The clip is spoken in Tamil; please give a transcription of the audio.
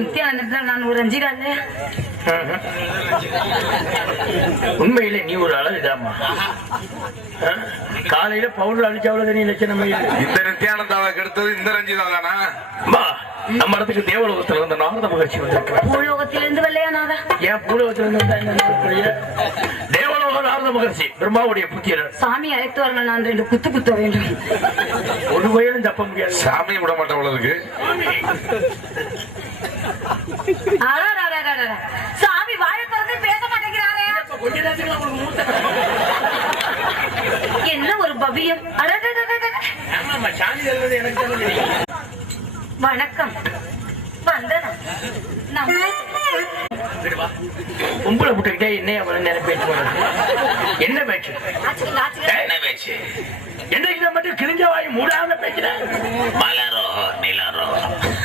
நித்யானந்தத்தில் நான் ஒரு ரஞ்சிகா இல்லையா? உண்மையிலே நீ ஒரு அழகுதாமா. காலையில பவுடர் அடிச்சாவது நீ லட்சணம். இந்த நித்யானந்தாவை கெடுத்தது இந்த ரஞ்சிதா தானா? நம்ம இடத்துக்கு தேவலோகத்துல இருந்த நாரத மகிழ்ச்சி வந்திருக்கிறார். பூலோகத்திலிருந்து வெள்ளையா நாதா? ஏன் பூலோகத்திலிருந்து? தேவலோக நாரத மகிழ்ச்சி பிரம்மாவுடைய புத்தியர். சாமி அழைத்து வரலாம், நான் 2 குத்து குத்த வேண்டும். ஒரு வயலும் தப்ப முடியாது. சாமி விட மாட்டவளுக்கு சாமி வாயை திறந்து பேச மாட்டேங்கிறாரே. என்ன ஒரு பவியம். வணக்கம். வந்தனம். கும்பல புட்டுக்கிட்டே என்ன பேச்சு? என்ன பேச்சு? என்ன பேச்சு? என்னைக்கு மட்டும் கிழிஞ்ச வாய் மூடாம பேச்சுற. மலரோ நிலரோ